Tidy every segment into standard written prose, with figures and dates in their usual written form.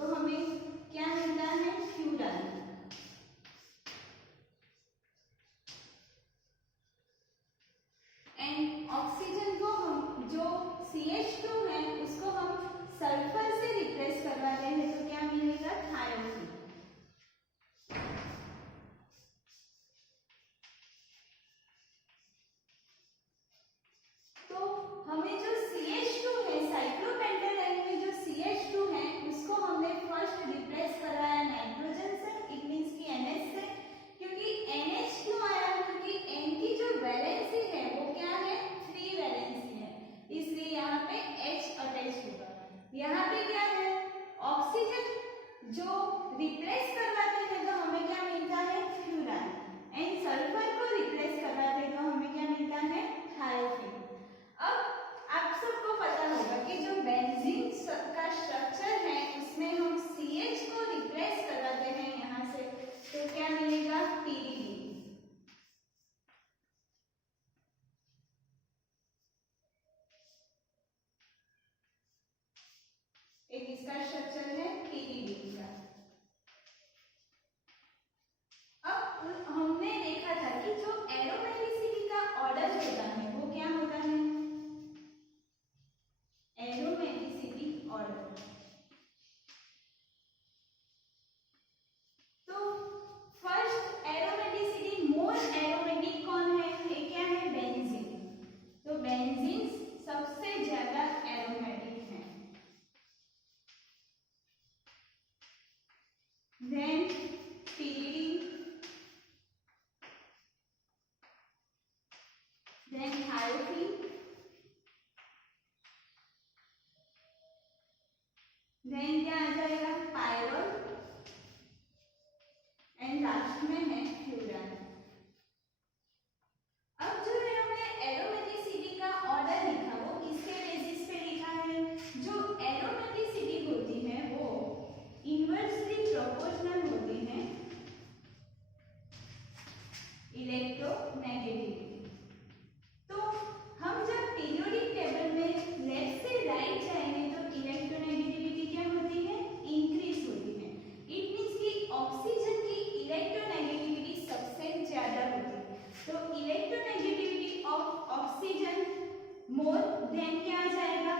तो हमें क्या मिलता है, फ्यूरान। एंड ऑक्सीजन को हम जो CH2 है उसको हम सल्फर से रिप्लेस करवाते हैं तो क्या मिलेगा, थायोफिन। तो हमें जो CH2 है, साइक्लोपेंटाडाइन में जो CH2 है उसको हमने फर्स्ट रिप्लेस कराया नाइट्रोजन से, इट मींस की NH से। क्योंकि NH क्यों आया, क्योंकि N की जो वैलेंसी है वो क्या है, 3 वैलेंसी है, इसलिए यहाँ पे H अटैच होगा। यहाँ पे क्या है, ऑक्सीजन जो रिप्लेस करवाते हैं तो हमें क्या मिलता है, फ्यूरान। एंड सल्फर को रिप्लेस करवाते हैं तो हमें क्या मिलता है, थायोफिन। अब आप सबको पता होगा कि जो बेंजीन का स्ट्रक्चर है उसमें हम CH को रिप्लेस करवाते हैं यहाँ से तो क्या मिलेगा, PDB। एक इसका स्ट्रक्चर है PDB का। अब हमने देखा था कि जो एरोमेटिसिटी का ऑर्डर होता है वो क्या होता है, एरोमेटिसिटी ऑर्डर। तो फर्स्ट एरोमेटिसिटी, मोर एरोमेटिक कौन है, ये क्या है, बेंजीन। तो बेंजीन सबसे ज्यादा एरोमेटिक है। Then PDD, then thiophene, then क्या आ जाएगा, पायरोल, एंड लास्ट में है फ्यूरान। अब जो है हमने एरोमेटिसिटी का ऑर्डर लिखा वो किसके बेसिस पे लिखा है, जो एरोमेटिसिटी होती है वो इनवर्सली प्रोपोर्शनल होती है इलेक्ट्रोनेगेटिविटी। तो हम जब पीरियोडिक टेबल में लेफ्ट से राइट जाएंगे तो इलेक्ट्रोनेगेटिविटी क्या होती है, इंक्रीज होती है। इट मींस कि ऑक्सीजन की इलेक्ट्रोनेगेटिविटी सबसे ज्यादा होती है। तो electronegativity of oxygen more than क्या आ जाएगा,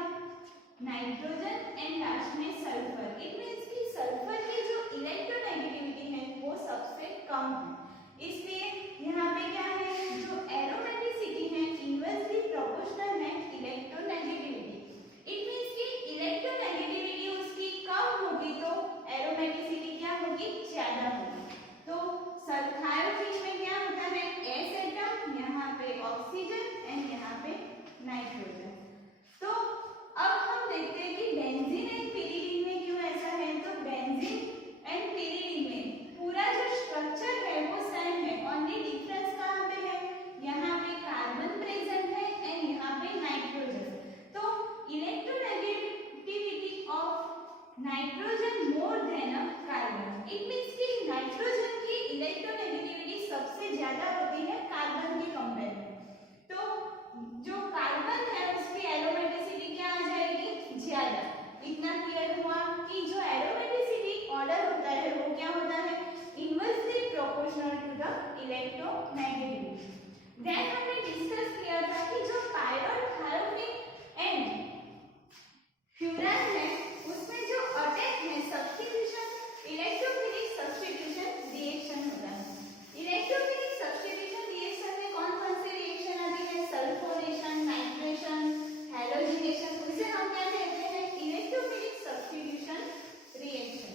नाइट्रोजन, एंड लास्ट में सल्फर। इट मींस कि सल्फर की जो इलेक्ट्रोनेगेटिविटी है वो सबसे कम है। इसलिए यहाँ पे क्या है, जो एरोमेटिसिटी है इनवर्सली प्रोपोर्शनल है इलेक्ट्रोनेगेटिविटी। इट मींस कि इलेक्ट्रोनेगेटिविटी उसकी कम होगी तो एरोमेटिसिटी क्या होगी, ज्यादा होगी। तो थायोफिन में क्या होता है, S एटम, यहाँ पे ऑक्सीजन एंड यहाँ पे नाइट्रोजन। तो अब हम देखते हैं कि बेंजीन एंड पिरीडीन में क्यों ऐसा है। तो बेंजीन एंड पिरीडीन में पूरा जो स्ट्रक्चर है वो सेम है, ओनली डिफरेंस कहाँ पे है, यहाँ पे कार्बन प्रेजेंट है एंड यहाँ पे नाइट्रोजन। तो electronegativity of nitrogen more than carbon. It means कि नाइट्रोजन की इलेक्ट्रोनेगेटिविटी सबसे ज्यादा होती है कार्बन के कंपेयर में। तो जो कार्बन है उसकी एरोमेटिसिटी क्या आ जाएगी, ज्यादा। इतना क्लियर हुआ कि जो एरोमेटिसिटी ऑर्डर होता है वो क्या होता है, inversely proportional to the electronegativity. Then हमने डिस्कस किया था कि जो पायरोल, थायोफिन एंड फ्यूरान है उसमें जो अटैक है सब्स्टिट्यूशन, इलेक्ट्रोफिलिक सब्स्टिट्यूशन रिएक्शन होता है। इलेक्ट्रोफिलिक सब्स्टिट्यूशन रिएक्शन में कौन कौन से रिएक्शन आती है, सल्फोनेशन, नाइट्रेशन, हैलोजिनेशन, उसे हम क्या कहते हैं, electrophilic substitution reaction.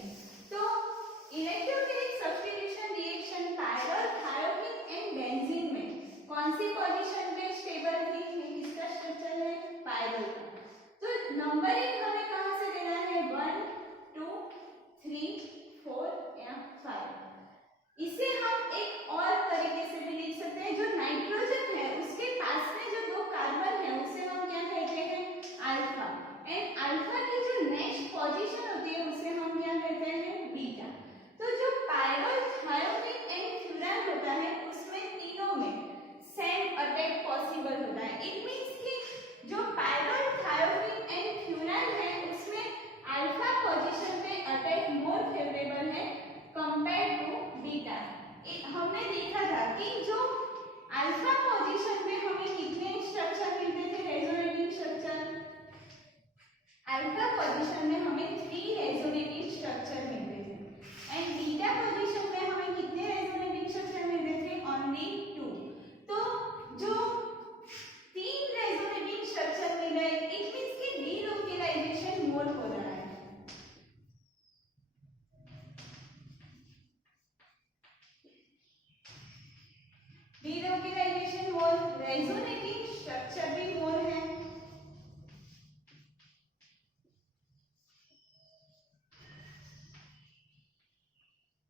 Resonating structure भी मोर है।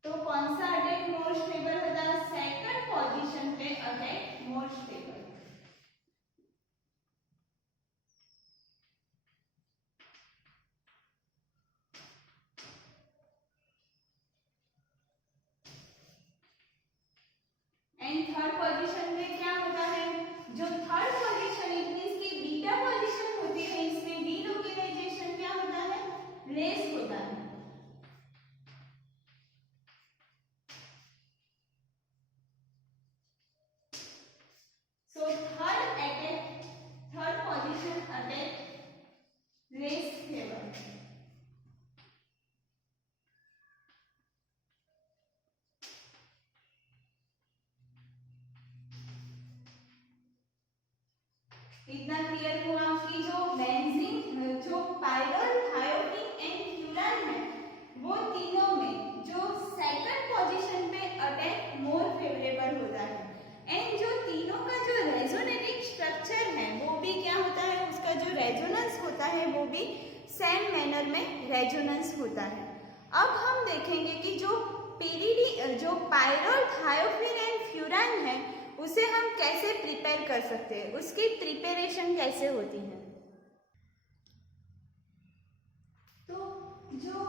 तो कौन सा अटैक मोर स्टेबल होता है? सेकंड पोजीशन पे attack more stable. And third position में क्या होता है? जो थर्ड पोजीशन इट मींस की बीटा पोजीशन होती है, इसमें डीलोकेलाइजेशन क्या होता है? लेस होता है। So third position attack less stable. इतना क्लियर हुआ कि जो बेंजीन, जो पायरोल, थायोडीन एंड फ्यूरान है, वो तीनों में जो सेकंड पोजीशन पे अटैक मोर फेवरेबल होता है। एंड जो तीनों का जो रेजोनेटिंग स्ट्रक्चर है वो भी क्या होता है? उसका जो रेजोनेंस होता है वो भी सेम मैनर में रेजोनेंस होता है। अब हम देखेंगे कि जो पीरीडी, जो पायरोल, थायोडीन एंड फ्यूरान है उसे हम कैसे प्रिपेयर कर सकते हैं, उसकी प्रिपरेशन कैसे होती है। तो जो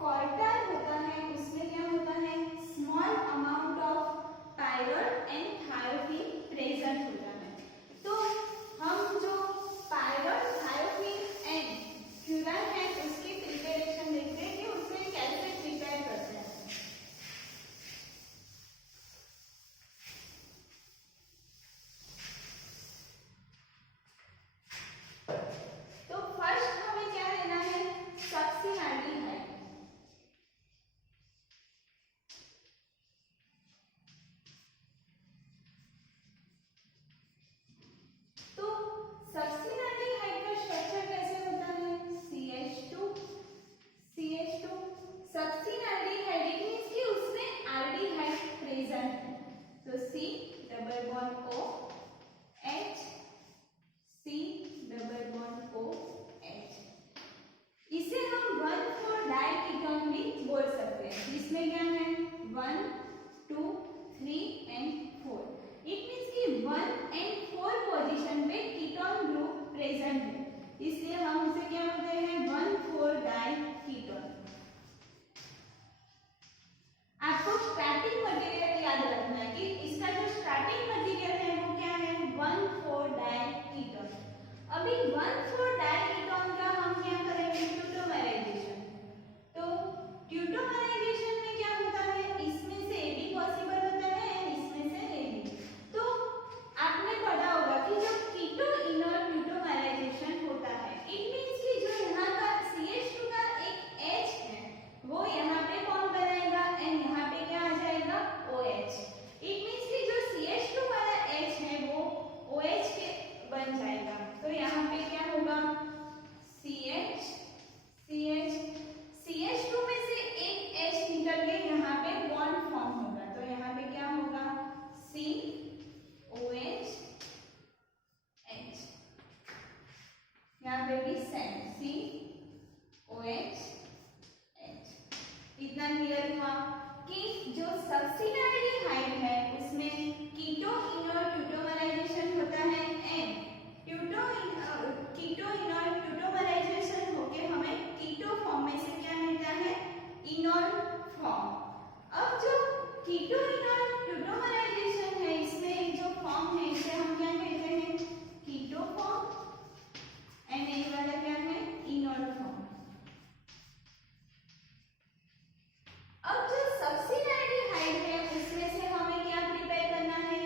कॉर्टर होता है उसमें क्या होता है? Small amount of pyrrole and thiophene present होता है। तो हम जो पायरोल, थायोडीन एंड फ्यूरान है उसकी प्रिपरेशन देखते हैं कि उसे कैसे प्रिपेयर करते हैं। तो फर्स्ट हमें क्या लेना है? सक्सिनाल्डिहाइड। तो सक्सिनाल्डिहाइड का स्ट्रक्चर कैसे होता है? CH2 CH2। सक्सिनाल्डिहाइड इट मींस कि उसमें आल्डिहाइड प्रेजेंट है, तो C double bond O H, C double bond O H। इसे हम 1,4 डाइकीटोन भी बोल सकते हैं, जिसमें क्या है? 1, 2, 3 एंड 4। इट मींस कि 1 एंड 4 पोजीशन पे कीटोन ग्रुप प्रेजेंट है, इसलिए हम इसे क्या बोलते हैं? 1,4 डाइकीटोन। आपको स्टार्टिंग मटेरियल याद रखना है कि इसका जो स्टार्टिंग मटेरियल है वो क्या है? 1,4 डाइकीटोन। अभी 1,4 डाइकीटोन का हम क्या करेंगे? ट्यूटोमराइजेशन। तो ट्यूटोमराइजेशन में क्या होता है? इसमें से ए भी पॉसिबल होता है, इसमें से ए भी। तो आपने पढ़ा होगा कि जो कीटो इनर ट्यूटोमराइजेशन होता है इट मींस कि जो यहाँ का CH2 का एक H है वो यहाँ पे कौन बनाएगा एंड यहाँ पे क्या आ जाएगा? OH। इट मींस कि जो CH2 वाला H है वो OH के बन जाएगा। तो यहाँ पे क्या होगा? CH CH CH2 में से एक H निकल के यहाँ पे बॉन्ड फॉर्म होगा, तो यहाँ पे क्या होगा? COH H। यहाँ पे भी सेम COH H। इतना क्लियर हुआ कि जो सक्सिनाल्डिहाइड है उसमें कीटो इनर ट्यूटोमराइजेशन होता है एंड कीटो इनर ट्यूटोमराइजेशन होके हमें कीटो फॉर्म में से क्या मिलता है? इनॉल फॉर्म। अब जो कीटो इनर ट्यूटोमराइजेशन है इसमें जो फॉर्म है इसे हम क्या कहते हैं? कीटो फॉर्म एंड ये वाला क्या है? इनॉल फॉर्म। अब जो सक्सिनाल्डिहाइड है उसमें से हमें क्या प्रिपेयर करना है?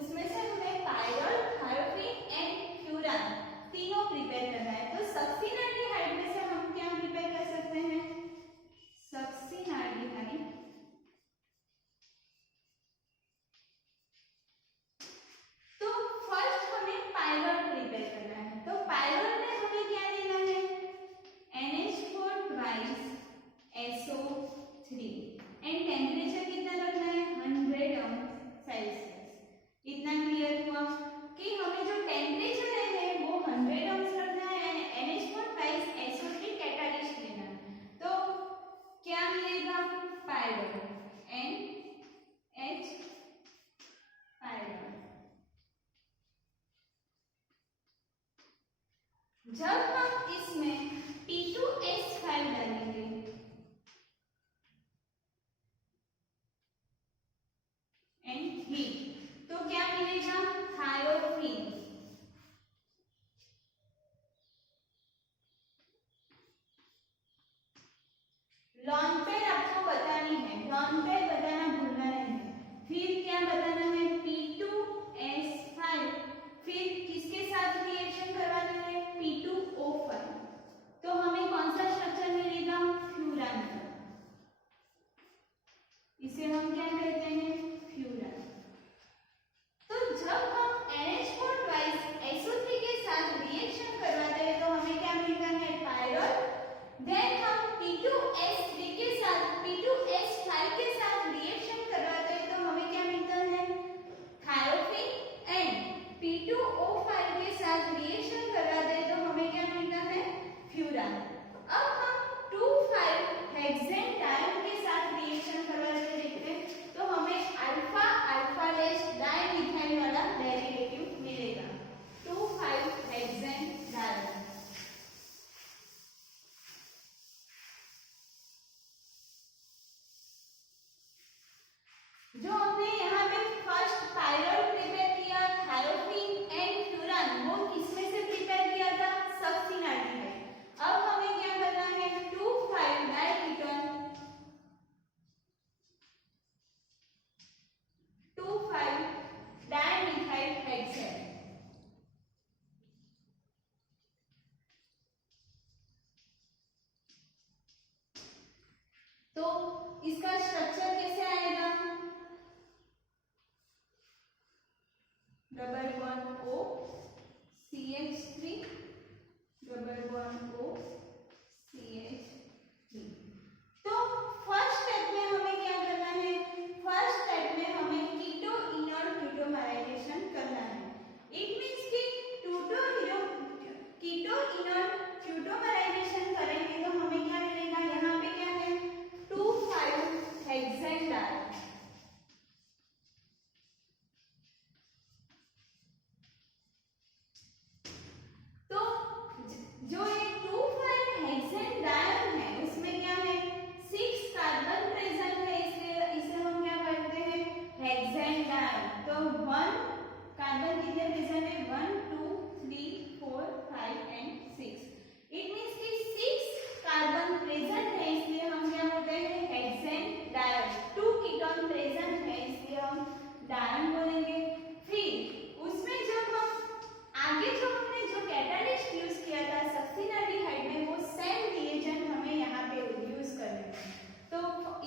उसमें से हमें पायरोल, थायोडीन एंड फ्यूरान तीनों प्रिपेयर करना है। तो सक्सिनाल्डिहाइड में से हम क्या प्रिपेयर कर सकते हैं? सक्सिनाल्डिहाइड तो फर्स्ट हमें पायरोल प्रिपेयर करना है। तो पायरोल में हमें क्या लेना है? NH4 twice SO3 and temperature कितना रखना है? 100 अंश सेल्सियस। इतना क्लियर हुआ कि कि हमें जो टेम्परेचर है वो 100 अंश रखना है and NH4 twice SO3 catalyst लेना है। तो क्या मिलेगा? पायरल NH पायरल। जब हम इसमें P2S5 डालेंगे एंड हीट तो क्या मिलेगा? थायोफीन। लॉन्ग पेयर आपको बतानी है, लॉन्ग पेयर बताना भूलना नहीं है। फिर क्या बताना है? P2S5 फिर किसके साथ रिएक्शन करवाना है? P2O5। तो हमें कौन सा स्ट्रक्चर मिलेगा? फ्यूरान का। इसे हम क्या कहते हैं? फ्यूरान। तो जब हम NH4 ट्वाइस SO3 के साथ रिएक्शन करवाते हैं तो हमें क्या मिलता है? पायरल। देन हम P2S3 के साथ P2S5 के साथ रिएक्शन करवाते हैं तो हमें क्या मिलता है? थायोफीन एंड P2O5 के साथ रिएक्शन करवाते हैं तो हमें क्या मिलता है? फ्यूरान। अब हम 2,5 हेक्सेन डायन के साथ रिएक्शन करवाते देखते हैं तो हमें अल्फा अल्फा डैश डाइमिथाइल वाला डेरिवेटिव मिलेगा। 2,5 हेक्सेन डायन। जो हमने यहाँ पे फर्स्ट पायरल प्रिपेयर किया थायोफीन एंड फ्यूरान वो किसमें से प्रिपेयर किया था? सक्सिनाल्डिहाइड। अब हमें क्या करना है? 2,5 डाइकीटोन 2,5 डाइमिथाइल हेक्सेन। तो इसका स्ट्रक्चर कैसे आएगा? Double bond O CH3 double bond O CH3। तो फर्स्ट स्टेप में हमें क्या करना है? फर्स्ट स्टेप में हमें कीटो इनर ट्यूटोमराइजेशन करना है। इट मींस कि कीटो इनर ट्यूटोमराइजेशन करेंगे तो हमें क्या मिलेगा? यहाँ पे क्या है? 2,5 हेक्सेन डाल। तो जो ये 2,5 हेक्सेन डायन है उसमें क्या है? 6 कार्बन प्रेजेंट है, इसलिए इसे हम क्या करते हैं? हेक्सेन डायन। तो 1 कार्बन कितने प्रेजेंट है? 1 2 3 4 5 एंड 6। इट मींस कि 6 कार्बन प्रेजेंट है इसलिए हम क्या बोलते हैं? हेक्सेन डायन। 2 कीटोन प्रेजेंट है इसलिए हम डायन बोलेंगे। फिर उसमें जब हम आगे जो हमने जो कैटालिस्ट यूज किया था सक्सिनाल्डिहाइड में वो सेम रिएजेंट हमें यहाँ पे यूज करना है। तो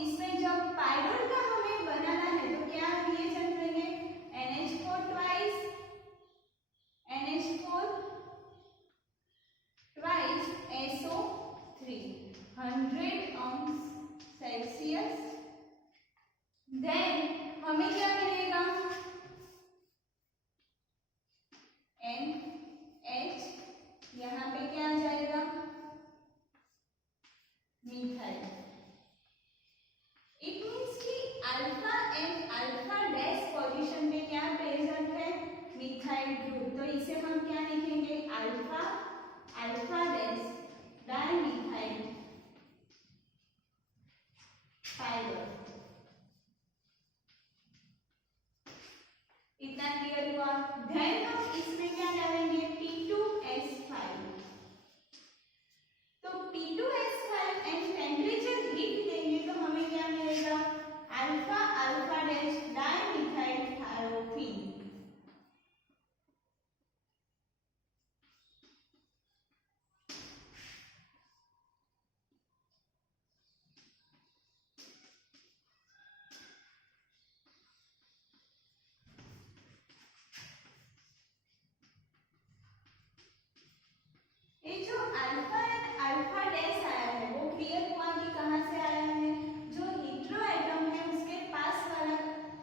इसमें जब पायरल का हमें बनाना है तो क्या रिएजेंट लेंगे? NH4 ट्वाइस SO3 100 अंश सेल्सियस। देन हमें क्या मिलेगा? NH यहाँ पे क्या आ जाएगा? मिथाइल। इट मींस कि alpha and alpha dash position पे क्या प्रेजेंट है? Methyl group. तो इसे हम क्या लिखेंगे? Alpha alpha dash dimethyl pyrrole. इतना क्लियर हुआ? देन हम इसमें क्या डालेंगे? P2S5। तो P2S5 एंड टेम्परेचर हीट देंगे तो हमें क्या मिलेगा? Alpha alpha dash dimethyl thiophene. ये जो अल्फा एंड अल्फा डैश आया है वो क्लियर हुआ कि कहाँ से आया है? जो हीट्रो एटम है उसके पास वाला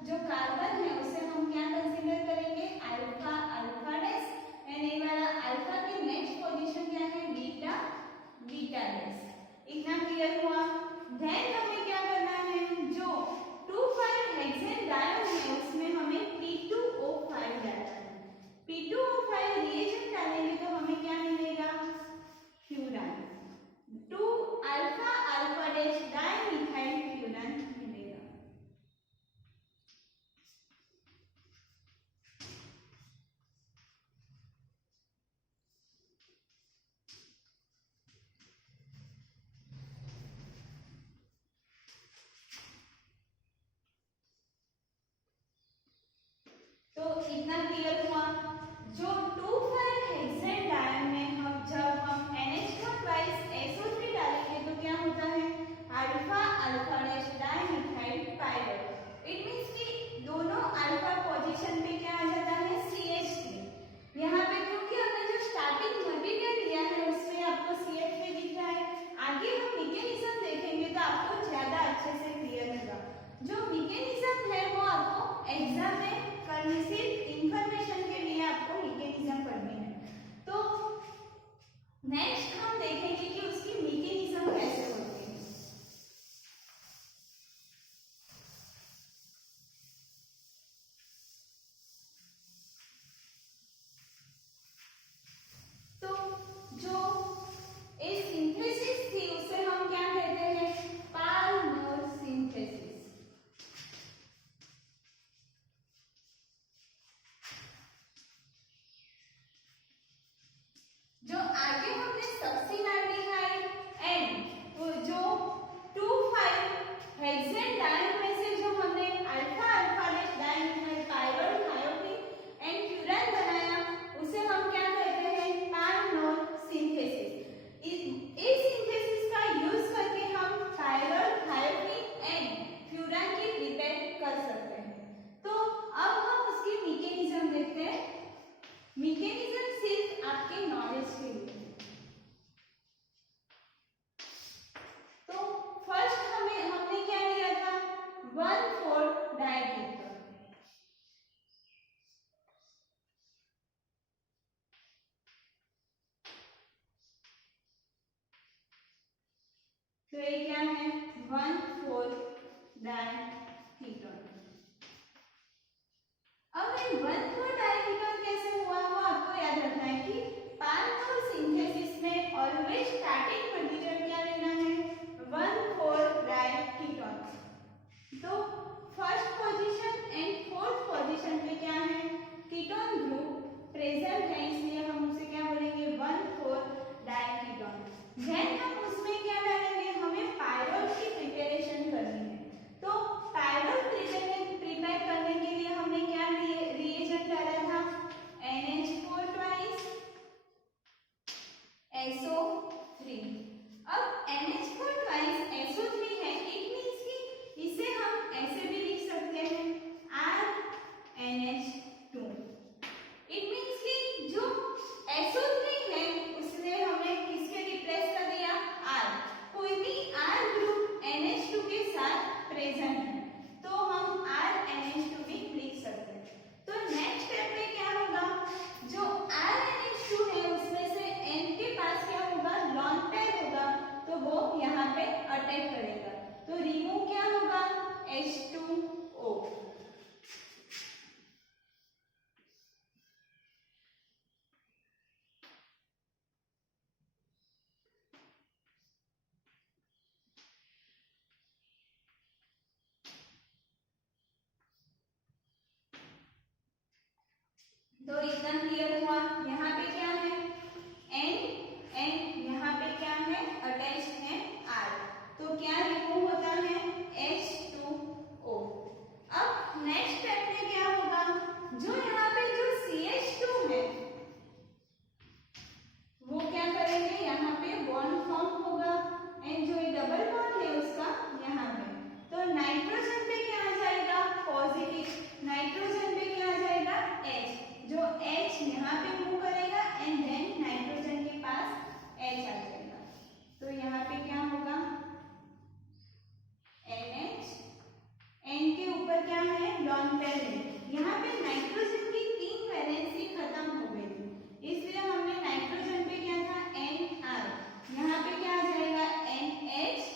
जो कार्बन है उसे हम क्या कंसीडर करेंगे? अल्फा अल्फा जो 2,5 हेक्सेन डायन में जब हम NH2 SO3 डालेंगे तो क्या होता है alpha alpha dash dimethyl pyrite. It means कि दोनों अल्फा पोजीशन पे क्या आ जाता है CH3। यहाँ पे क्योंकि हमने जो स्टार्टिंग मटेरियल लिया है उसमें आपको CH3 दिख रहा है। आगे हम मैकेनिज्म देखेंगे तो आपको ज्यादा अच्छे से क्लियर होगा। जो मैकेनिज्म है वो आपको एग्जाम में करने से इंफॉर्मेशन के लिए आपको मैकेनिज्म पढ़नी है। तो नेक्स्ट हम देखेंगे कि उसकी मैकेनिज्म कैसे होती है। तो जो इस सिंथेसिस थी उसे हम क्या कहते हैं पार्नर सिंथेसिस। जो आगे हमने सक्सिनाल्डिहाइड एंड जो 2,5 हेक्सेन डायन में से जो हमने alpha alpha dash dimethyl pyrrole thiophene and furan बनाया उसे हम क्या कहते हैं पार्नर सिंथेसिस। इस सिंथेसिस का यूज करके हम पायराइड थायोप्रीन एंड फ्यूरान की प्रिपेयर कर सकते हैं। तो अब हम उसकी मैकेनिज्म देखते हैं। मैकेनिज्म सिर्फ आपके नॉलेज के लिए। तो फर्स्ट हमने क्या लिया था 1,4 डाइकेटोन। तो ये क्या है 1,4 डाइकेटोन। अब ये 1,4 डाइकेटोन कैसे हुआ वो आपको याद रखना है कि पार्नर सिंथेसिस में ऑलवेज स्टार्टिंग मटेरियल क्या लेना है 1,4 डाइकेटोन। तो first position and fourth position पे क्या है कीटोन ग्रुप प्रेजेंट है, इसलिए हम उसे क्या बोलेंगे 1,4 डाइकेटोन। देन हम उसमें क्या डालेंगे हमें पायरोल की प्रिपरेशन करनी है। तो पायरोल प्रिपेयर करने के लिए हमने क्या रिएजेंट डाला था NH4 SO3। अब NH4 SO3 है इट मींस कि इसे हम ऐसे भी लिख सकते हैं RNH2। इट मींस कि जो SO3 है उसने हमें किसके रिप्लेस कर दिया R। कोई भी R ग्रुप NH2 के साथ प्रेजेंट है तो हम RNH2 भी लिख सकते हैं। तो नेक्स्ट स्टेप में क्या होगा जो RNH2 है उसमें से N के पास क्या होगा लॉन पेयर होगा तो वो यहाँ पे अटैक करेगा तो रिमूव क्या होगा H2O। तो इतना क्लियर हुआ। यहाँ पे क्या है N यहाँ पे क्या है अटैच है R तो क्या रिमूव होता है H2O। अब नेक्स्ट स्टेप में क्या होगा जो यहाँ पे जो CH2 है वो क्या करेंगे यहाँ पे बॉन्ड फॉर्म होगा एंड जो डबल बॉन्ड है उसका यहाँ पे तो नाइट्रोजन पे क्या आ जाएगा पॉजिटिव, नाइट्रोजन पे क्या आ जाएगा H। जो H यहाँ पे मूव करेगा एंड देन नाइट्रोजन के पास H आ जाएगा तो यहाँ पे क्या होगा NH N के ऊपर क्या है लॉन पेयर है। यहाँ पे नाइट्रोजन की 3 वैलेंसी खत्म हो गई थी इसलिए हमने नाइट्रोजन पे क्या था NR यहाँ पे क्या आ जाएगा NH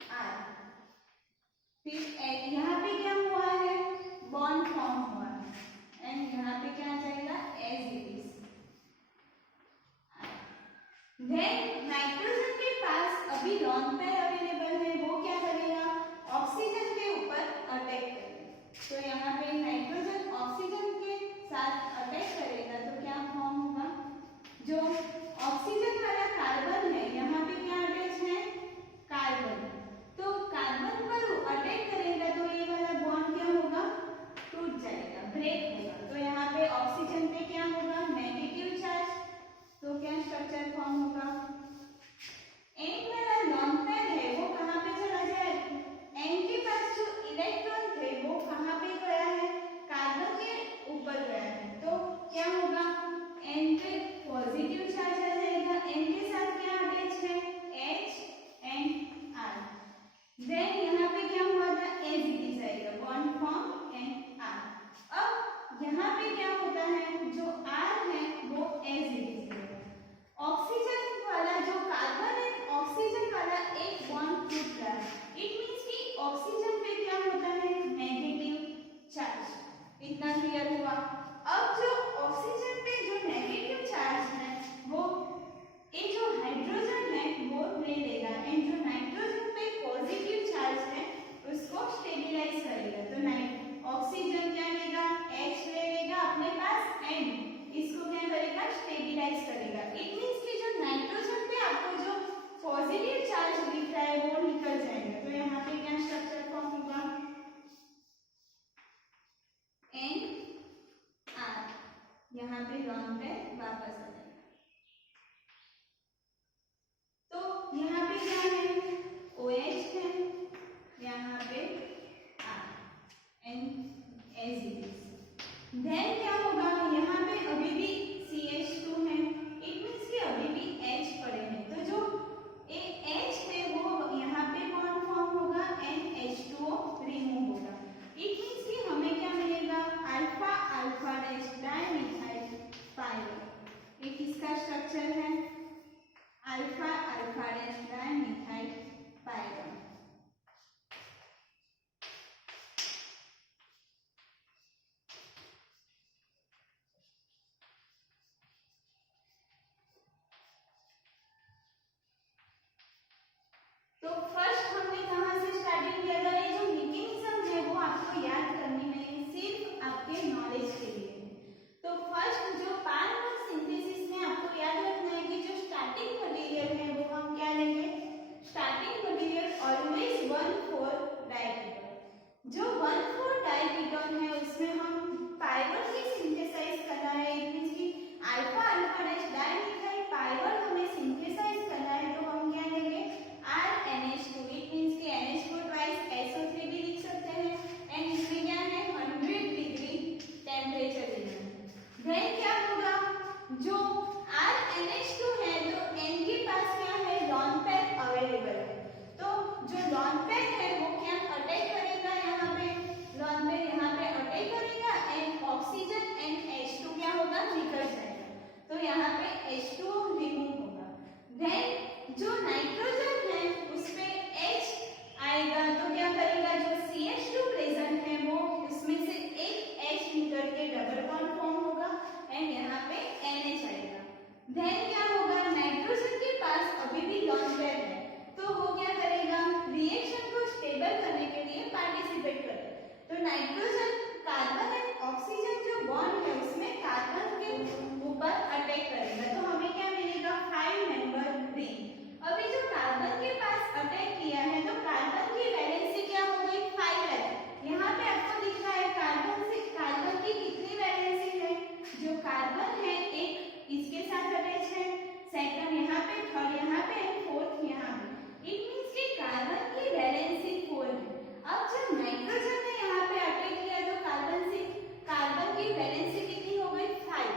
R। फिर यहाँ पे क्या हुआ है बॉन्ड फॉर्म हुआ है एंड यहाँ पे क्या आ जाएगा as it is. Then nitrogen के पास अभी लॉन पेयर अवेलेबल है वो क्या करेगा ऑक्सीजन के ऊपर अटैक करेगा तो यहाँ पे नाइट्रोजन ऑक्सीजन के साथ अटैक करेगा तो क्या फॉर्म होगा जो ऑक्सीजन वाला कार्बन है यहाँ पे क्या अटैच है कार्बन तो कार्बन पर अटैक करेगा तो ये वाला बॉन्ड क्या होगा टूट जाएगा ब्रेक होगा तो यहाँ पे फॉर्म एंड आर। अब यहाँ पे क्या होता है, जो आर है वो एज इट इज रहेगा। ऑक्सीजन वाला जो कार्बन है, ऑक्सीजन वाला एक बॉन्ड टूट रहा है, इट मींस कि ऑक्सीजन पे क्या होता है, नेगेटिव चार्ज। इतना क्लियर हुआ। अब जो ऑक्सीजन पे जो नेगेटिव चार्ज है वो ये जो हाइड्रोजन है वो ले लेगा, एंड जो नाइट्रोजन पे पॉजिटिव चार्ज है उसको स्टेबलाइज करेगा। तो ऑक्सीजन क्या लेगा, H ले लेगा अपने पास, एंड इसको क्या करेगा, स्टेबलाइज करेगा। इट मींस कि जो नाइट्रोजन पे आपको जो पॉजिटिव चार्ज दिख रहा है वो निकल जाएगा। तो यहाँ पे क्या स्ट्रक्चर फॉर्म होगा, NR, यहाँ पे लॉन्ग पे वापस आ जाएगा। तो यहाँ पे क्या है, OH है, यहाँ पे R, and as it is. Then क्या होगा, यहाँ पे अभी भी CH2 है, इट मींस कि अभी भी H पड़े हैं। तो जो H है वो यहाँ पे बॉन्ड फॉर्म होगा एंड H2O रिमूव होगा। इट मींस कि हमें क्या मिलेगा, alpha alpha dash dimethyl pyrrole. ये किसका स्ट्रक्चर है, alpha alpha dash dimethyl pyrrole. तो फर्स्ट हमने कहाँ से स्टार्टिंग किया था, ये जो मैकेनिज्म है वो आपको याद करनी है, सिर्फ आपके नॉलेज के लिए है। तो फर्स्ट जो पार्ट ऑफ सिंथेसिस में आपको याद रखना है कि जो स्टार्टिंग मटेरियल है वो हम क्या लेंगे, स्टार्टिंग मटेरियल ऑलवेज 1,4 डाइकीटोन। जो 1,4 डाइकीटोन है उसमें हम पाइवर की सिंथेसाइज करना है, इट मींस कि अल्फा अल्फा डैश डाइमिथाइल पाइवर हमें सिंथेसाइज करना है। तो हम क्या लेंगे, RNH2, इट मींस कि NH2 ट्वाइस SO3 भी लिख सकते हैं, एंड इसमें क्या है 100 डिग्री टेम्परेचर देना है। देन क्या होगा, जो RNH2 है तो N के पास क्या है, लॉन पेयर अवेलेबल है। तो जो लॉन पेयर है वो क्या अटैक करेगा, यहाँ पे लॉन पेयर यहाँ पे अटैक करेगा, एंड ऑक्सीजन एंड H2 क्या होगा, निकल जाएगा। तो यहाँ पे H2 रिमूव होगा। देन जो नाइट्रोजन है उसपे H आएगा, तो क्या करेगा, जो CH2 प्रेजेंट है वो उसमें से एक H निकल के डबल बॉन्ड फॉर्म होगा, एंड यहाँ पे NH आएगा। देन क्या होगा, नाइट्रोजन के पास अभी भी लॉन पेयर है, तो वो क्या करेगा, रिएक्शन को स्टेबल करने के लिए पार्टिसिपेट करेगा। तो नाइट्रोजन कार्बन एंड ऑक्सीजन जो बॉन्ड है उसमें कार्बन के ऊपर अटैक करेगा। तो हमें क्या मिलेगा, 5 मेंबर रिंग। अभी जो कार्बन के पास अटैक किया है तो कार्बन की वैलेंसी क्या हो गई, 5 है। यहाँ पे आपको दिख रहा है कार्बन की कितनी वैलेंसी है, जो कार्बन है एक इसके साथ अटैच है, सेकंड यहाँ पे, थर्ड यहाँ पे, एंड फोर्थ यहाँ पे। इट मींस कि कार्बन की वैलेंसी 4 है। अब जब नाइट्रोजन ने यहाँ पे अटैक किया तो कार्बन की वैलेंसी कितनी हो गई, 5।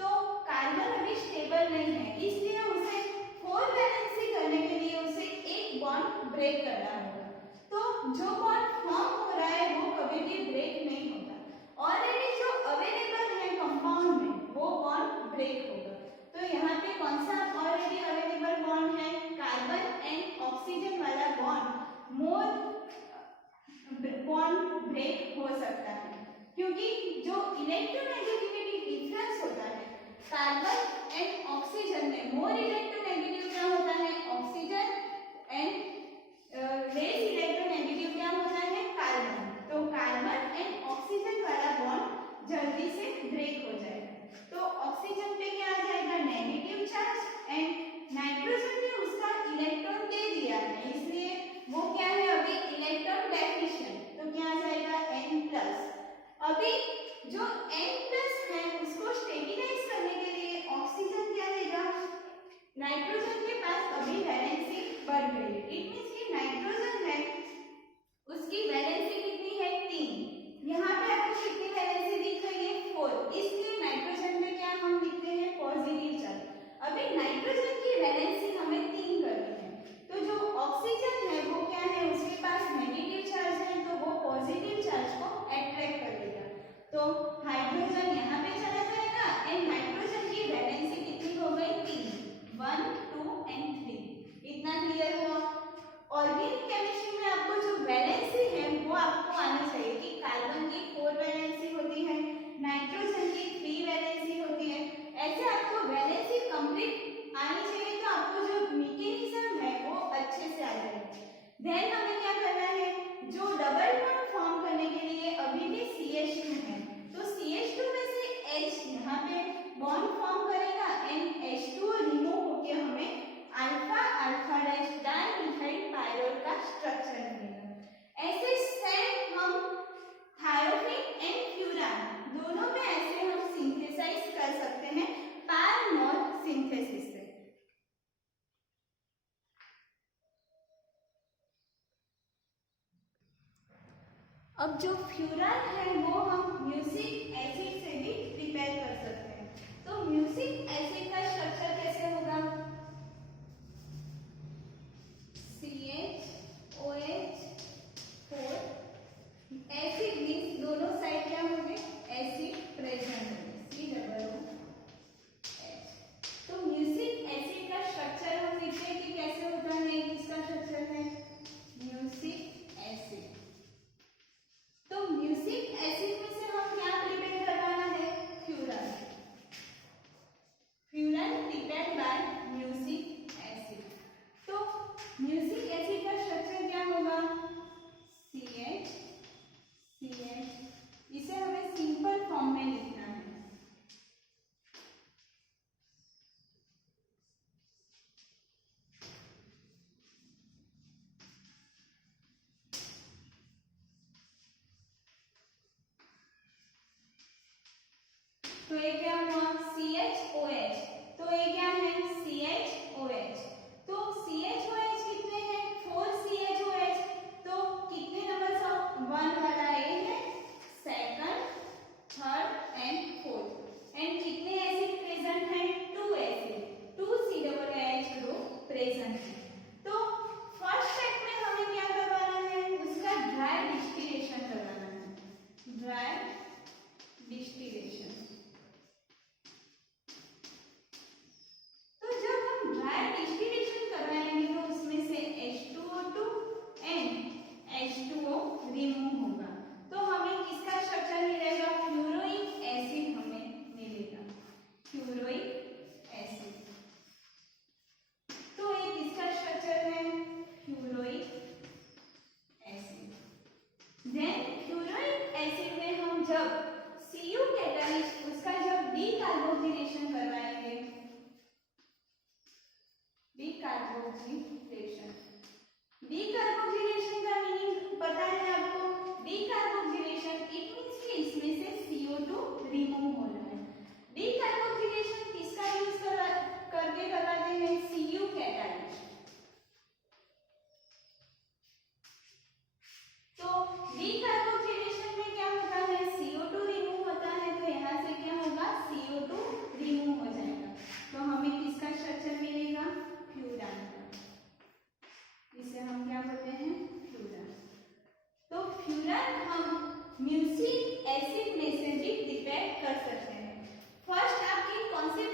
तो कार्बन अभी स्टेबल नहीं है, इसलिए उसे 4 वैलेंसी करने के लिए उसे एक बॉन्ड ब्रेक करना होगा। तो जो बॉन्ड फॉर्म हो रहा है वो कभी भी ब्रेक नहीं होता, ऑलरेडी जो अवेलेबल है कंपाउंड में वो बॉन्ड ब्रेक होगा। तो यहाँ पे कौन सा ऑलरेडी अवेलेबल बॉन्ड है, कार्बन एंड ऑक्सीजन वाला बॉन्ड मोर बॉन्ड ब्रेक हो सकता है, क्योंकि जो इलेक्ट्रोनेगेटिविटी डिफरेंस होता है कार्बन एंड ऑक्सीजन में, मोर इलेक्ट्रोनेगेटिव क्या होता है ऑक्सीजन, एंड लेस इलेक्ट्रोनेगेटिव क्या होता है कार्बन। तो कार्बन एंड ऑक्सीजन वाला बॉन्ड जल्दी से ब्रेक हो जाएगा। तो ऑक्सीजन पे क्या आ जाएगा, नेगेटिव चार्ज, एंड नाइट्रोजन ने उसका इलेक्ट्रॉन दे दिया है, इसलिए वो क्या है अभी इलेक्ट्रॉन डेफिशिएंट, तो क्या आ जाएगा N+। अभी जो N+ है उसको स्टेबलाइज करने के लिए ऑक्सीजन क्या लेगा, नाइट्रोजन के पास अभी वैलेंसी बढ़ गई है, इट अब जो फ्यूरान है वो हम म्यूसिक एसिड से भी प्रिपेयर कर सकते हैं। तो म्यूसिक एसिड का स्ट्रक्चर कैसे होगा? CHOH4 एसिड मीन्स दोनों साइड क्या होंगे? एसिड प्रेजेंट होंगे, COOH। तो म्यूसिक एसिड का स्ट्रक्चर हम देखते हैं कि कैसे होता है। किसका स्ट्रक्चर है? Music acid. तो म्यूसिक एसिड में से हम क्या प्रिपेयर करवाना है? Furan. Furan prepared by music acid. तो म्यूसिक एसिड का स्ट्रक्चर क्या होगा? CH इसे हमें सिंपल फॉर्म में लिखना है। तो ये क्या हुआ? CHOH। तो ये क्या है? CHOH। तो CHOH कितने हैं? 4 CHOH। तो कितने नंबर ऑफ 1 वाला ए है, second, third and fourth. And कितने एसिड प्रेजेंट है? 2 एसिड, 2 COOH ग्रुप प्रेजेंट है। तो फर्स्ट स्टेप में हमें क्या करवाना है? उसका ड्राई डिस्टिलेशन करवाना है। Dry distillation. रिमूव होगा तो हमें किसका स्ट्रक्चर मिलेगा? फ्लोरोइक एसिड हमें मिलेगा, फ्लोरोइक एसिड। तो ये किसका स्ट्रक्चर है? फ्लोरोइक एसिड। देन फ्लोरोइक एसिड में हम जब Cu कैटालिस्ट उसका जब डीकार्बोक्सिलेशन करवाएंगे, डीकार्बोक्सिलेशन का मीनिंग पता है आपको? डीकार्बोक्सिलेशन इट मींस कि इसमें से CO2 रिमूव हो रहा है। डीकार्बोक्सिलेशन किसका यूज करके करवाते हैं? Cu catalyst. तो डीकार्बोक्सिलेशन में क्या होता है? CO2 रिमूव होता है। तो यहाँ से क्या होगा? CO2 रिमूव हो जाएगा। तो हमें किसका स्ट्रक्चर मिलेगा? फ्यूरान का। इसे हम क्या बोलते हैं? फ्यूरान। तो फ्यूरान हम म्यूसिक एसिड में से भी प्रिपेयर कर सकते हैं। फर्स्ट आपकी कौन सी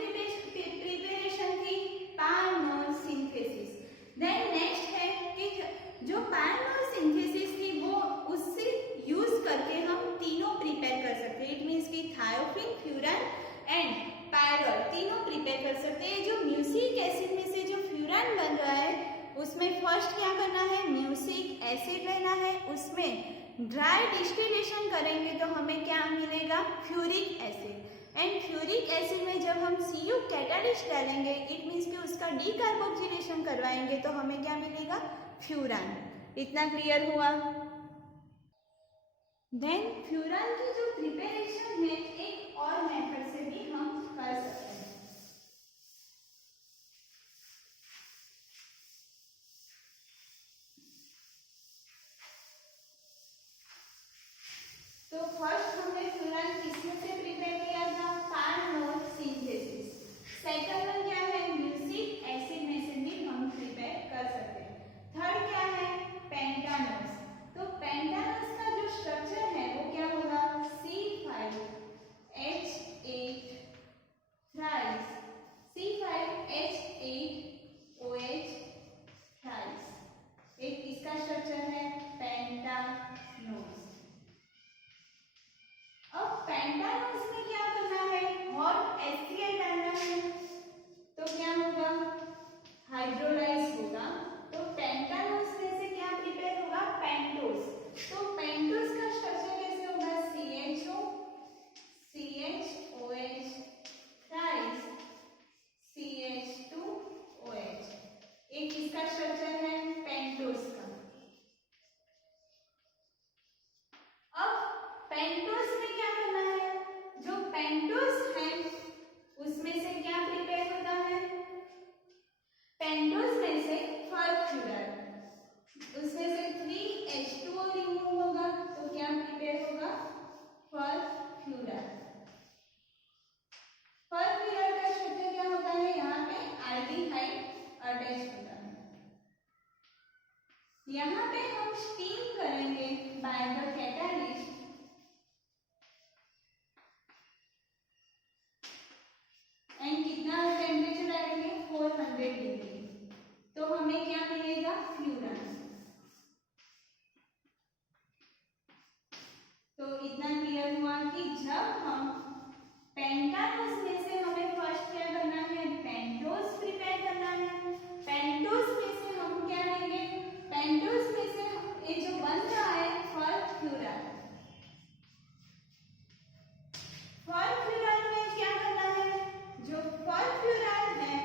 प्रिपरेशन थी? पायनोल सिंथेसिस। देन नेक्स्ट है कि जो पायनोल सिंथेसिस थी वो उससे यूज करके हम तीनों प्रिपेयर कर सकते हैं। इट मींस कि थायोफिन, फ्यूरान एंड पायरोल तीनों प्रिपेयर कर सकते हैं। जो म्यूसिक एसिड में से जो फ्यूरान बन रहा है उसमें फर्स्ट क्या करना है? म्यूसिक एसिड लेना है, उसमें ड्राई डिस्टिलेशन करेंगे तो हमें क्या मिलेगा? फ्यूरिक एसिड। एंड फ्यूरिक एसिड में जब हम Cu कैटालिस्ट डालेंगे इट मींस कि उसका डीकार्बोक्सिलेशन करवाएंगे तो हमें क्या मिलेगा? फ्यूरान। इतना क्लियर हुआ? देन फ्यूरान की जो प्रिपरेशन है एक और मेथड से भी हम कर सकते हैं। तो फर्स्ट हमने फ्यूरान किसमें से प्रिपेयर किया था? पायनोल सिंथेसिस। सेकंड वन क्या है? म्यूसिक एसिड में से भी हम प्रिपेयर कर सकते हैं। थर्ड क्या है? पेंटानोस। तो पेंटानोस का जो स्ट्रक्चर है वो क्या होगा? C5H8 thrice, C5H8OH thrice. एक इसका स्ट्रक्चर है पेंटानोस। अब पेंटानोस में क्या करना है? हॉट HCl डालना है तो क्या होगा? हाइड्रोलाइज होगा। तो पेंटानोस में से क्या प्रिपेयर होगा? पेंटोस। तो पेंटोस का स्ट्रक्चर कैसे होगा? CHO CHOH thrice CH2OH। एक इसका स्ट्रक्चर है पेंटोस का। अब पेंटोस में क्या करना है? जो पेंटोस है उसमें से क्या प्रिपेयर होता है? पेंटोस में से यहाँ पे हम स्टीम करेंगे बाय द कैटालिस्ट एंड कितना टेम्परेचर आएंगे 400 डिग्री, तो हमें क्या मिलेगा फ्यूरन। तो इतना क्लियर हुआ कि जब हम पेंटानोस में से हमें फर्स्ट क्या करना है पेंटोस प्रिपेयर करना है। पेंटोस में से हम क्या लेंगे, पेंटोस में से ये जो बन रहा है फॉर्फ्यूरान। फॉर्फ्यूरान में क्या करना है, जो फॉर्फ्यूरान है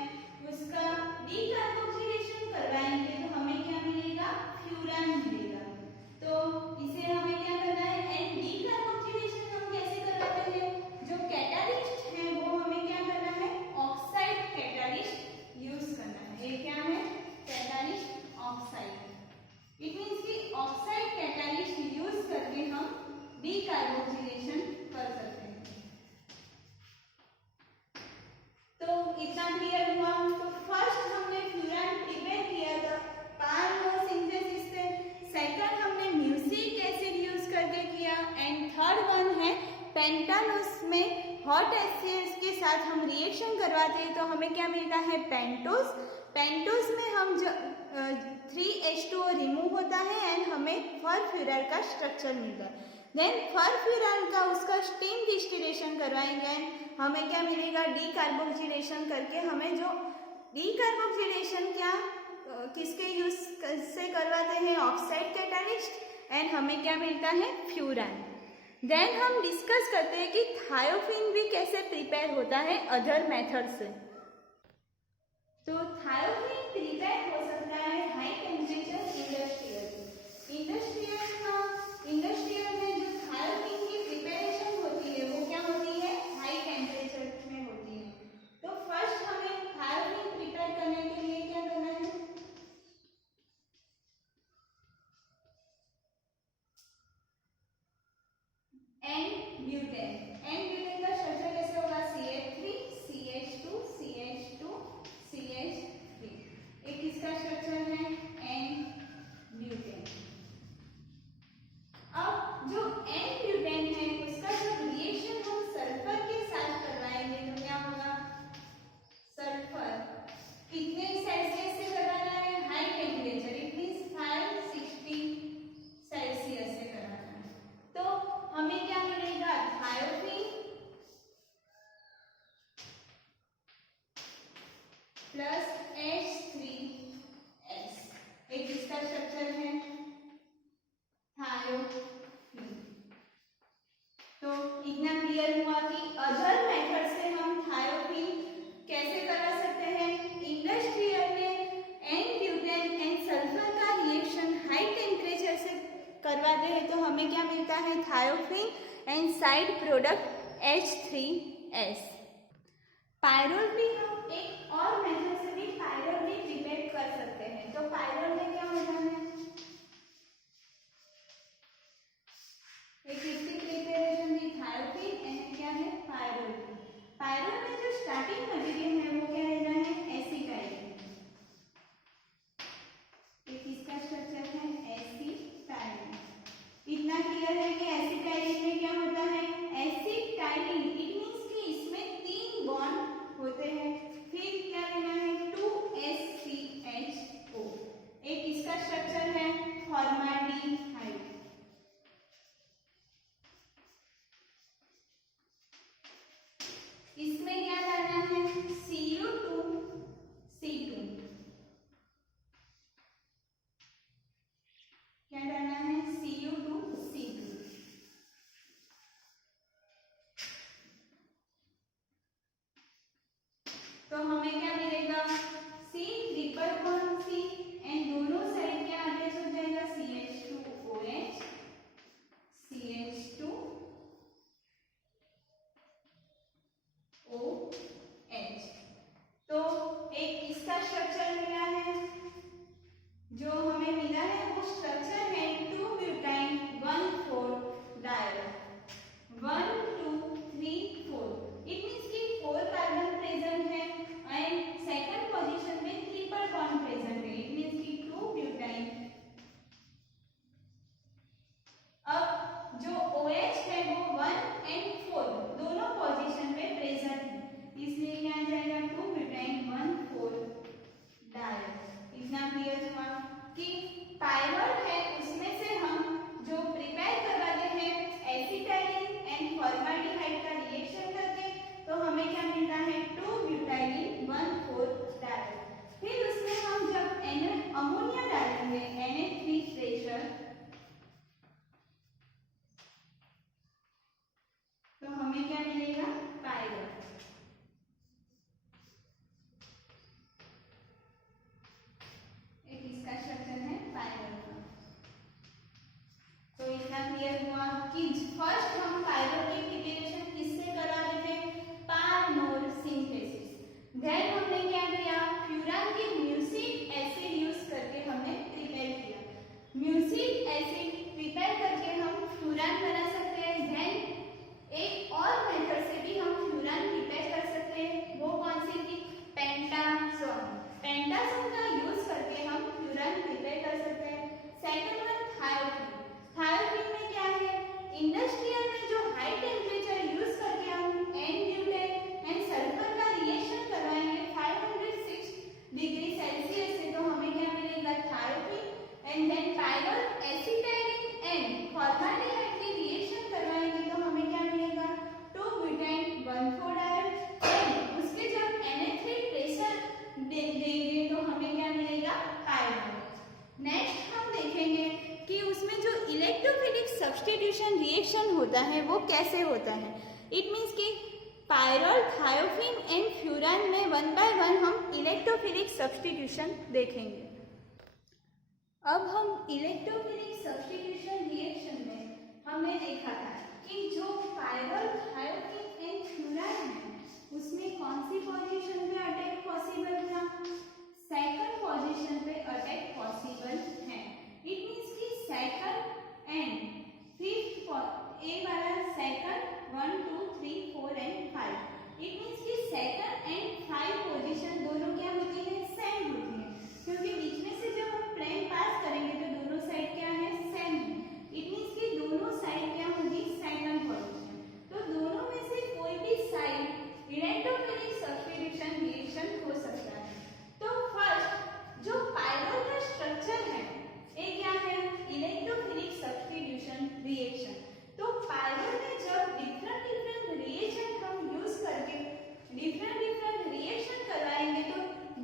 उसका डीकार्बोक्सिलेशन करवाएंगे तो हमें क्या मिलेगा फ्यूरान मिलेगा। तो इसे हमें क्या करना है एंड डीकार्बोक्सिलेशन हम कैसे करवाते हैं, जो कैटालिस्ट है वो हमें क्या करना है ऑक्साइड कैटालिस्ट यूज करना है। ये क्या है कैटालिस्ट ऑक्साइड। इट मींस कि ऑक्साइड कैटालिस्ट यूज करके हम डीकार्बोक्सिलेशन कर सकते हैं। तो इतना क्लियर हुआ। तो फर्स्ट हमने फ्यूरान प्रिपेयर किया था पायरोनोस सिंथेसिस से, सेकंड हमने म्यूसिक एसिड यूज करके किया एंड थर्ड वन है पेंटानोस में हॉट एसिड्स के साथ हम रिएक्शन करवाते हैं तो हमें क्या मिलता है पेंटोस। पेंटोस में हम 3H2O रिमूव होता है एंड हमें फॉर्फ्यूरान का स्ट्रक्चर मिलता है। देन फॉर्फ्यूरान का उसका स्टीम डिस्टिलेशन करवाएंगे, हमें क्या मिलेगा डीकार्बोक्सिलेशन करके हमें जो डीकार्बोक्सिलेशन क्या किसके यूज से करवाते हैं ऑक्साइड कैटालिस्ट एंड हमें क्या मिलता है फ्यूरान। देन हम डिस्कस करते हैं कि थायोफिन भी कैसे प्रिपेयर होता है अदर मेथड से। तो थायोफिन प्रिपेयर हो सकता है हाई टेम्परेचर इंडस्ट्रियल में जो थायोफिन की प्रिपरेशन होती है वो क्या होती है हाई टेम्परेचर में होती है। तो फर्स्ट हमें थायोफिन प्रिपेयर करने के लिए क्या करना है, N-ब्यूटेन का स्ट्रक्चर कैसे होगा CH3 CH2 CH2 CH3। एक किसका स्ट्रक्चर है N-ब्यूटेन। अब जो N-ब्यूटेन है उसका जब रिएक्शन हम सल्फर के साथ करवाएंगे तो क्या होगा, सल्फर कितने सेल्सियस से करवाना है high temperature, it means 560 Celsius से करवाना है। तो हमें क्या मिलेगा थायोफिन प्लस H3S। एक इसका स्ट्रक्चर है थायोफिन। तो इतना क्लियर हुआ कि अदर मेथड से हम थायोफिन कैसे करा सकते हैं। इंडस्ट्रियल में N-ब्यूटेन एंड सल्फर का रिएक्शन हाई टेम्परेचर से करवाते हैं तो हमें क्या मिलता है thiophene and side product H3S। Pyrrole भी हम एक और मेथड से भी पायरोल भी प्रिपेयर कर सकते हैं। तो पायरोल में क्या होता है, एक किसकी प्रिपरेशन थी थायोफिन एंड क्या है पायरोल। पायरोल में जो स्टार्टिंग मटेरियल है वो क्या रहता है एसिटाइलिन। एक इसका स्ट्रक्चर है एसिटाइलिन। इतना क्लियर है कि एसिटाइलिन में क्या होता है एसिटाइलिन, इट मींस कि इसमें 3 बॉन्ड होते हैं। फिर क्या लेना है 2SCHO। एक इसका स्ट्रक्चर है फॉर्माल्डिहाइड। इसमें क्या डालना है Cu2C2। क्या डालना है Cu2C2। तो हमें क्या मिलेगा C triple bond C and दोनों साइड क्या अटैच हो जाएगा CH2OH CH2OH। तो एक इसका स्ट्रक्चर मिला है, जो हमें मिला है वो स्ट्रक्चर है 2 ब्यूटाइन 1,4 इलेक्ट्रोफिलिक सब्स्टिट्यूशन रिएक्शन होता है वो कैसे होता है। इट मीन्स कि पायरॉल, थायोफिन एंड फ्यूरान में 1 by 1 हम इलेक्ट्रोफिलिक सब्स्टिट्यूशन देखेंगे। अब हम इलेक्ट्रोफिलिक सब्स्टिट्यूशन रिएक्शन में हमने देखा था कि जो पायरॉल, थायोफिन एंड फ्यूरान है उसमें कौन सी पोजीशन पे अटैक पॉसिबल था, सेकंड पोजीशन पे अटैक पॉसिबल है। इट मींस कि सेकंड एंड फिफ्थ ए वाला सेकंड 1 2 3 4 एंड 5, इट मींस कि सेकंड एंड 5 पोजीशन दोनों क्या होती है, सेम होती है, क्योंकि बीच में से जब हम प्लेन पास करेंगे तो दोनों साइड क्या है, सेम है। इट मींस कि दोनों साइड क्या होगी, सेकंड पोजीशन। तो दोनों में से कोई भी साइड इलेक्ट्रोफिलिक सब्स्टिट्यूशन रिएक्शन हो सकता है। तो फर्स्ट जो पायरॉल का स्ट्रक्चर है ये क्या है, इलेक्ट्रोफिलिक सब्स्टिट्यूशन रिएक्शन। तो पायरॉल में जब डिफरेंट डिफरेंट रिएक्शन हम यूज करके डिफरेंट रिएक्शन करवाएंगे तो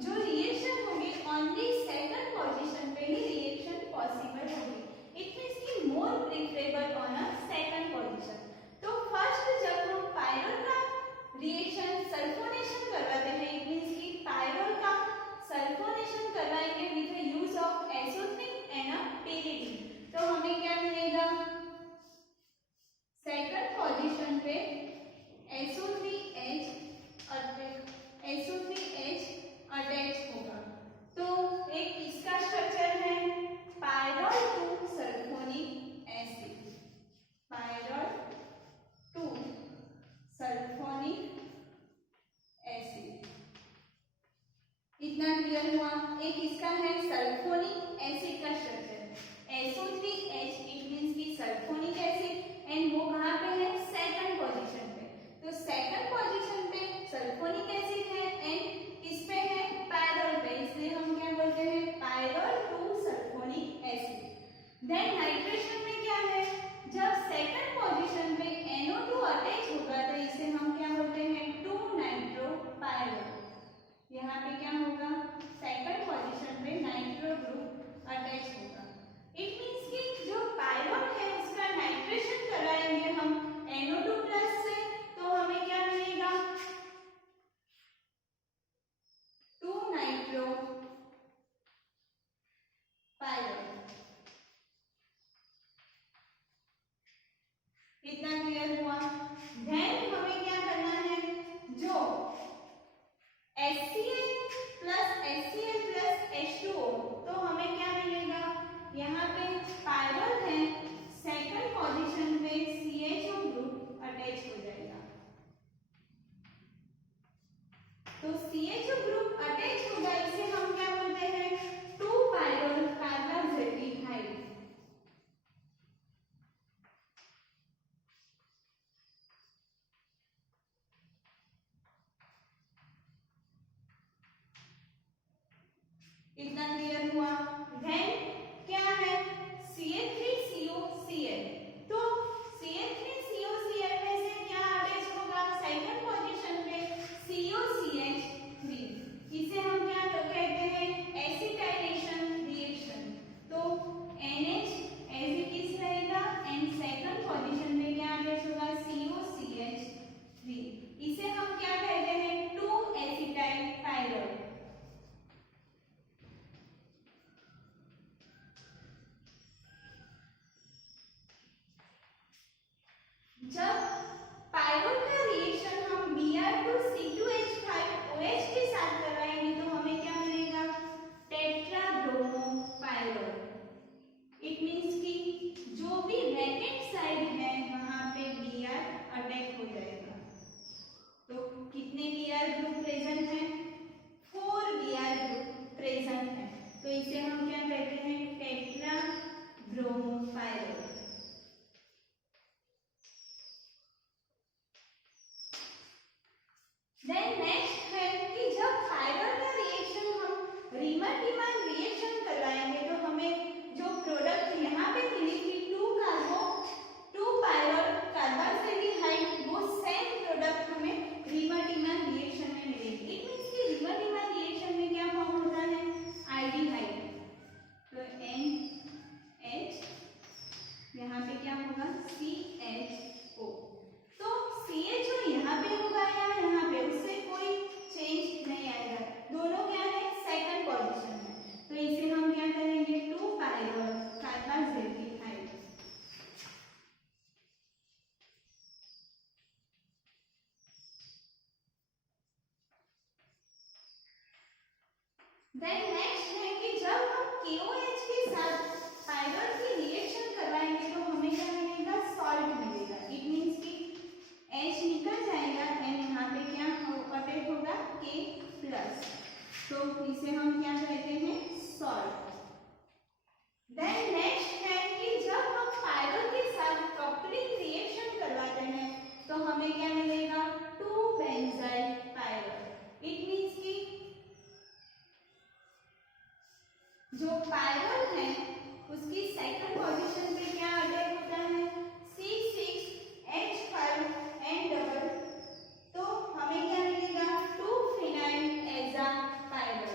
जो रिएक्शन होगी ओनली सेकंड पोजीशन पे ही रिएक्शन पॉसिबल होगी। इट मींस कि मोर preferable on a second position. तो फर्स्ट जब हम पायरॉल का रिएक्शन सल्फोनेशन करवाते हैं, इट मींस कि पायरॉल का सल्फोनेशन करवाएंगे with the use of SO3 and a PDT, तो हमें क्या मिलेगा, सेकंड पोजीशन पे SO3H अटैच होगा। तो एक इसका स्ट्रक्चर है pyrrole two sulphonic acid, pyrrole two sulphonic acid, इतना क्लियर हुआ। एक इसका है सल्फोनिक एसिड का स्ट्रक्चर SO3H, इट मींस की सल्फोनिक एसिड एंड वो कहाँ पे है, सेकंड पोजीशन पे। तो सेकंड पोजीशन पे सल्फोनिक एसिड है एंड किस पे है, पायरॉल पे, इसलिए हम क्या बोलते हैं, pyrrole two sulphonic acid. Then nitration में क्या है, जब सेकंड पोजीशन पे NO2 अटैच होगा तो इसे हम क्या बोलते हैं, 2-नाइट्रो पायरॉल। यहाँ पे क्या होगा, सेकंड पोजीशन पे नाइट्रो ग्रुप अटैच होगा। इट मींस कि जो पायरॉल है उसका नाइट्रेशन कराएंगे हम NO2 प्लस से, तो हमें क्या मिलेगा, 2-नाइट्रो पायरॉल। इतना क्लियर हुआ। देन हमें क्या करना है, जो HCl प्लस H2O, तो हमें क्या मिलेगा, यहाँ पे पायरॉल है, सेकंड पोजीशन पे CHO ग्रुप अटैच हो जाएगा। तो CHO ग्रुप अटैच होगा, इसे हम क्या बोलते हैं, 2-पायरॉल कार्बाक्सिल्डिहाइड। इतना क्लियर हुआ। देन क्या है, CH3COCl, तो CH3COCl में से क्या अटैच होगा, सेकंड पोजीशन पे COCH3, इसे हम क्या कहते हैं, एसिटाइलेशन रिएक्शन। तो NH एज इट इज रहेगा एंड सेकंड पोजीशन पे क्या अटैच होगा, COCH3, इसे हम क्या कहते हैं, 2-एसिटाइल पायरॉल। जब पायरॉल का रिएक्शन हम Br2C2H5OH के साथ करवाएंगे तो हमें क्या मिलेगा, टेट्राब्रोमो पायरॉल। इट मींस कि जो भी वैकेंट साइड है वहां पे Br अटैक हो जाएगा। तो कितने Br ग्रुप प्रेजेंट है, 4 Br ग्रुप प्रेजेंट है, तो इसे हम क्या कहते हैं, टेट्राब्रोमो पायरॉल। देन नेक्स्ट है कि जब पायरॉल का रिएक्शन हम रीमन-रीमन रिएक्शन करवाएंगे तो हमें जो प्रोडक्ट यहाँ पे मिली थी 2 पायरॉल CHO। तो CHO यहाँ पे होगा या यहाँ पे, उससे कोई चेंज नहीं आएगा, दोनों क्या है सेकंड पोजीशन में। तो इसे हम क्या करेंगे 2 पायरोल कार्बाजेल्डिहाइड। देन नेक्स्ट है कि जब हम KOH के साथ पायरोल की रिएक्शन करवाएंगे तो हमें क्या मिलेगा सॉल्ट मिलेगा। इट मींस कि H निकल जाएगा एंड यहाँ पे क्या अटैच होगा K+, तो इसे हम क्या कहते हैं सॉल्ट। देन नेक्स्ट है कि जब हम पायरोल के साथ कपलिंग रिएक्शन करवाते हैं तो हमें क्या मिलेगा 2 बेंजाइल पायरोल। इट मींस कि जो पायरोल है उसकी सेकंड पोजीशन पे क्या अटैक होता है C6H5 एंड डबल, तो हमें क्या मिलेगा 2 फिनाइल एजा पायरोल।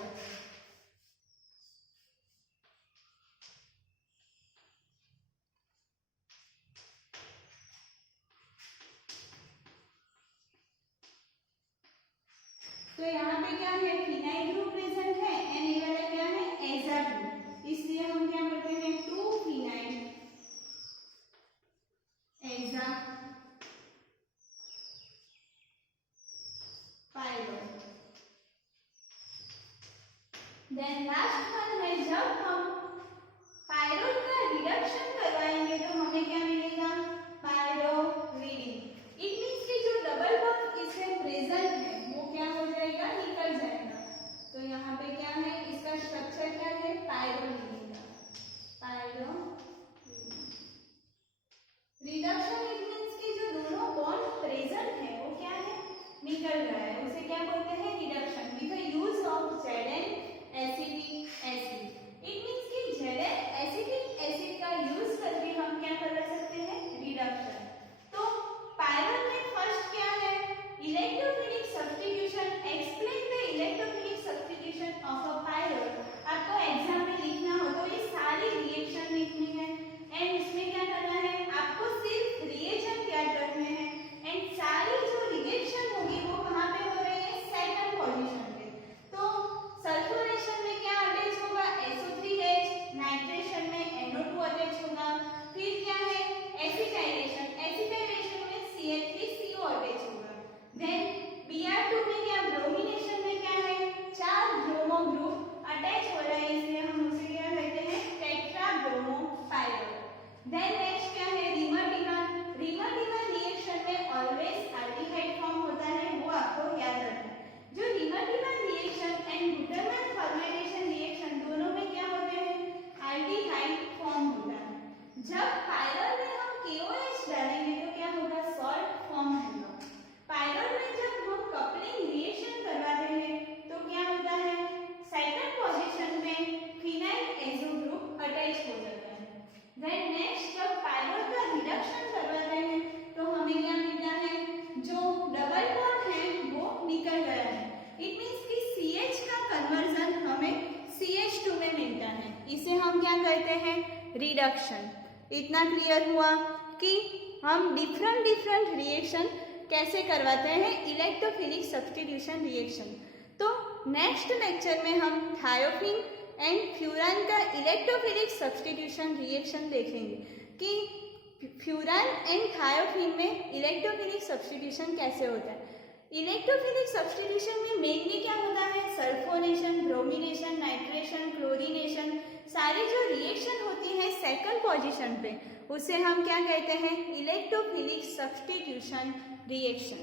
तो यहाँ पे क्या है फिनाइल ग्रुप प्रेजेंट है एंड ये वाला क्या है एजा ग्रुप, इसलिए हम क्या बोलते हैं 2 फिनाइल एजा पायरोल। देन लास्ट वन है जब हम पायरोल का रिडक्शन करवाएंगे तो हमें क्या मिलेगा पायरोरीडिन। इट मींस कि जो डबल बॉन्ड इसमें प्रेजेंट है वो क्या हो जाएगा निकल जाएगा। तो यहाँ पे क्या है इसका स्ट्रक्चर क्या है पायरोरीडिन का, पायरोरीडिन। रिडक्शन इट मींस कि जो दोनों बॉन्ड प्रेजेंट है वो क्या है निकल रहा है, उसे क्या बोलते हैं reduction with the use of Zn acetic acid. It means कि Zn एसिटिक एसिड का यूज करके हम क्या कर सकते हैं रिडक्शन। तो पायरोल में फर्स्ट क्या है electrophilic substitution. Explain the electrophilic substitution of a pyrrole. आपको एग्जाम में लिखना हो तो ये सारी रिएक्शन लिखनी है एंड इसमें क्या करना है आपको सिर्फ रिएजेंट याद रखने हैं एंड सारी जो रिएक्शन होगी वो कहाँ पे हो रही है सेकंड पोजीशन पे। तो सल्फोनेशन में क्या अटैच होगा SO3H, नाइट्रेशन में NO2 अटैच होगा। फिर क्या है एसिटाइलेशन, एसिटाइलेशन में CH3CO अटैच होगा। देन Br2 में क्या ब्रोमिनेशन में क्या है 4 ब्रोमो ग्रुप अटैच हो रहा है, इसलिए हम उसे क्या कहते हैं tetra bromo pyrrole. Then next क्या है रीमर-डिमर। रीमर-डिमर रिएक्शन में ऑलवेज एल्डिहाइड फॉर्म होता है, वो आपको याद रखना है। जो Reimer Tiemann reaction and glutamine formation reaction दोनों में क्या होते हैं एल्डिहाइड फॉर्म होता है। जब पायरोल में हम KOH डालेंगे तो क्या होगा सॉल्ट फॉर्म होगा। पायरोल में जब हम कपलिंग रिएक्शन करवाते हैं तो क्या होता है सेकंड पोजीशन में फिनाइल एजो ग्रुप अटैच हो जाता है। देन नेक्स्ट जब पायरोल का रिडक्शन करवाते हैं तो हमें क्या मिलता है जो डबल बॉन्ड है वो निकल गया है। इट मींस कि CH का कन्वर्जन हमें CH2 में मिलता है, इसे हम क्या कहते हैं रिडक्शन। इतना क्लियर हुआ कि हम डिफरेंट रिएक्शन कैसे करवाते हैं इलेक्ट्रोफिलिक सब्स्टिट्यूशन रिएक्शन। तो नेक्स्ट लेक्चर में हम थायोफिन एंड फ्यूरान का इलेक्ट्रोफिलिक सब्स्टिट्यूशन रिएक्शन देखेंगे कि फ्यूरान एंड थायोफिन में इलेक्ट्रोफिलिक सब्स्टिट्यूशन कैसे होता है। इलेक्ट्रोफिलिक सब्स्टिट्यूशन में मेनली क्या होता है सल्फोनेशन, ब्रोमिनेशन, नाइट्रेशन, क्लोरीनेशन, सारी जो रिएक्शन होती है सेकंड पोजीशन पे उसे हम क्या कहते हैं इलेक्ट्रोफिलिक सब्स्टिट्यूशन रिएक्शन।